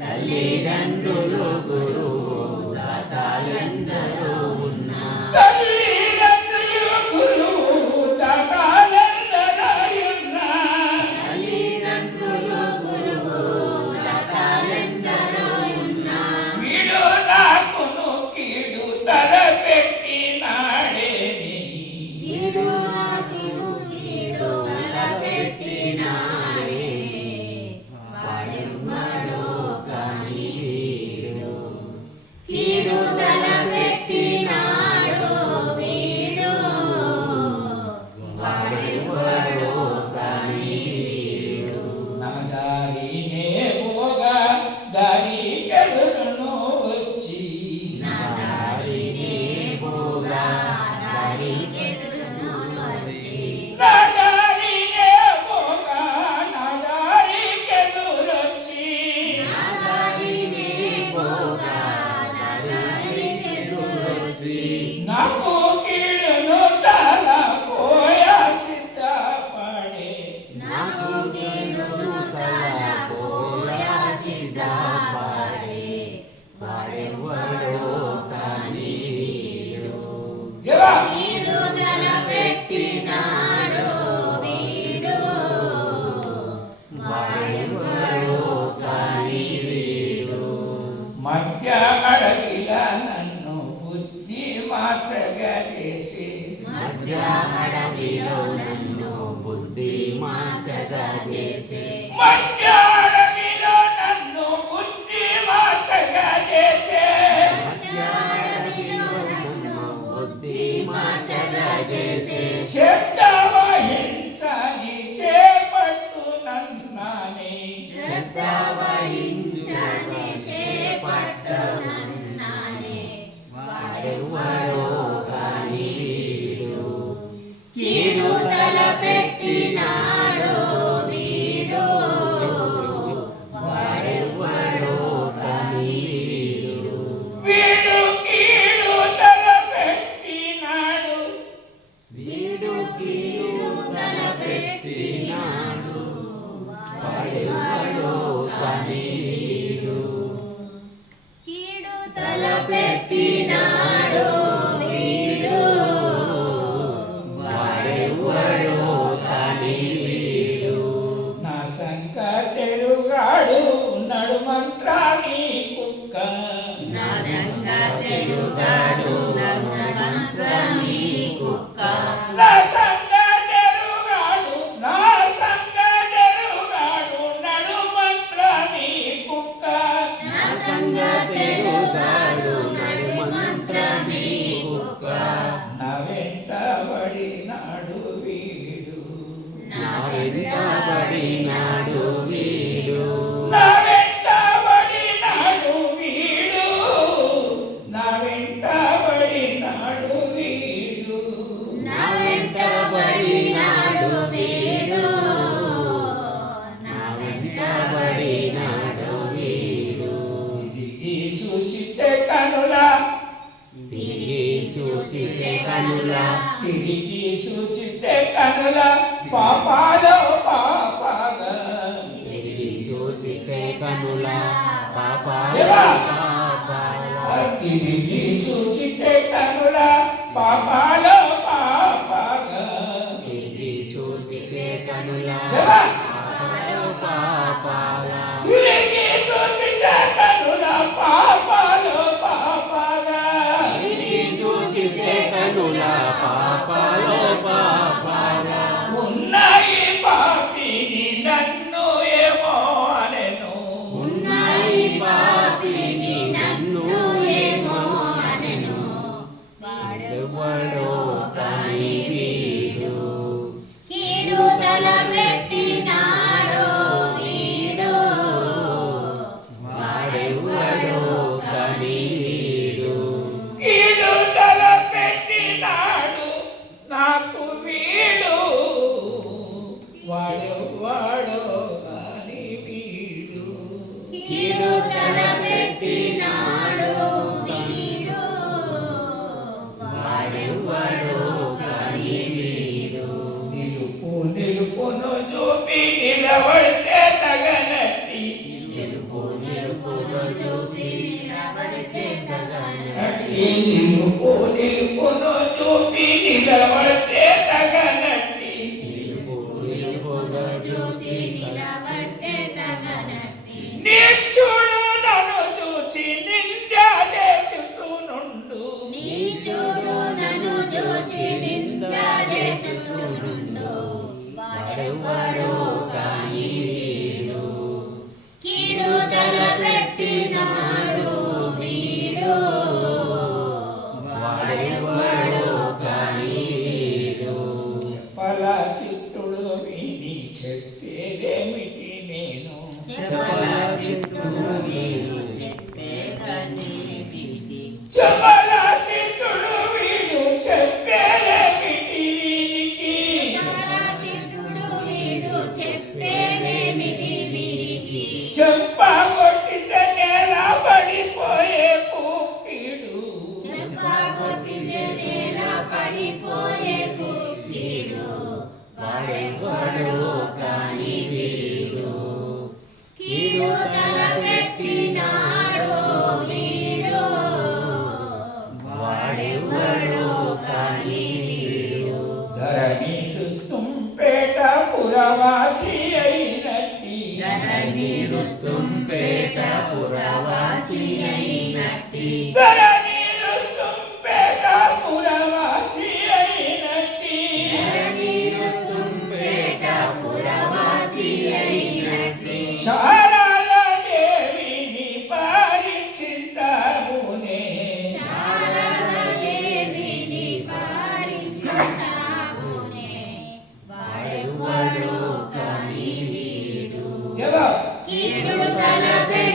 తల్లిదండ్రులు గురువు దాతలందరూ ఉన్నా మధ్య అడవిల నన్ను బుద్ధి మార్చగా చేసి మధ్య అడవిలో నన్ను బుద్ధి మార్చగా చేసి మధ్య అడవిలో నన్ను బుద్ధి మార్చగా చేసి మధ్య అడవిలో నన్ను బుద్ధి మార్చగా చేసి శబ్ద వహించని చేపట్టు నన్నాని శబ్ద వహించని చేపట్టు నన్నాని వాడెవ్వరో కాని వీడు కీడు తలపెట్టినాడు వీడు వాడెవ్వరో కాని వీడు వీడు కీడు తలపెట్టినాడు వీడు కీడు తలపెట్టినాడు వాడెవ్వరో కాని వీడు కీడు తలపెట్టినాడు వీడు వాడెవ్వరో కాని వీడు నా సంక తెరుగాడు ఉన్నాడు మంత్రాన్ని కుక్క నా సంగ తెలుగాడు మంత్రమీ కుక్క నా సంక తెరుగాడు నా సంక తెరుగాడు ఉన్నాడు మంత్రాన్ని కుక్క నా సంగ తెలుగాడు నడు మంత్రమీ కుక్క నా వెంట పడినాడు వీడు నా వెంటబడినాడు వీడు నా వెంట పడినాడు వీడు నా వెంట పడినాడు వీడు నా వెంటబడినాడు వీడు నా వెంటబడినాడు వీడు తిరిగి చూసితే కనులా తిరిగి చూసితే కనులా తిరిగి చూచితే కనుల పాపాలో పాపగా కనుల పాపాల దేవా! పాపాల తిరిగి సూచితే కనుల పాపాలో పాపాల తిరిగి చూసితే కనుల దేవా! పాపాల పాపాల తిరిగి సూచితే కనుల పాపాలో పాపాల తిరిగి చూసితే కనుల పాపాల పాపాల ఉన్నాయి పాపిని నన్ను ఏమో అనెను ఉన్నాయి పాపిని నన్ను ఏమో అనెను వాడెవడో కాని వీడు కీడు తలపెట్టినాడో వీడు వాడెవడో కాని వీడు కీడు తలపెట్టినాడు నాకు వీడు వాడు అని వీడు కీడు తలపెట్టినాడో వీడు వాడెవడో కాని వీడు నిలుపును చూపి నిలబడితే తగనట్టి నిలుపును చూసి నిలబడితే తగనట్టి నిలుపును చూపి నిలబడితే తగనట్టి నిలుపును చూసి నిలబడితే తగనట్టి నీచుడు నన్ను చూచి నిందాడే చుట్టూ నుండు నీ చూడు నన్ను చూచి నిందాదేశుతుండు వాడెవ్వడో కాని వీడు కీడు తలపెట్టినాడు వీడు వాడెవడో కాని వీడు చెప్పల చిత్తుడు విని చెప్పేదేమిటి నేను చపల చిత్తుడు వీడు చెప్పే కన్నీటికి చెప్పల చిత్తుడు వీడు చెప్పేదేమిటి వీనికి చిత్తుడు వీడు చెప్పేదేమిటి వీరికి చెంపగొట్టితే నేల పడిపోయే కుక్కీడు చెంపగొట్టితే నేల పడిపోయే కుక్కీడు వాడెవ్వడో కాని వీడు కీడు తలపెట్టినాడో వీడు వాడెవడో కాని వీడు ధరణి దుస్తుంపేట పురవాసి అయినట్టి ధరణి రుస్తుంపేట పురవాసి అయినట్టి ధరణి దుస్తుంపేట పురవాసి అయినట్టి ధరణి రుస్తుంపేట పురవాసి అయినట్టి శారద దేవిని పరీక్షించమునే శారదాదేవిని పాలించావునే వాడెవ్వడో కాని వీడు జవా కీడు తలపెట్టినాడో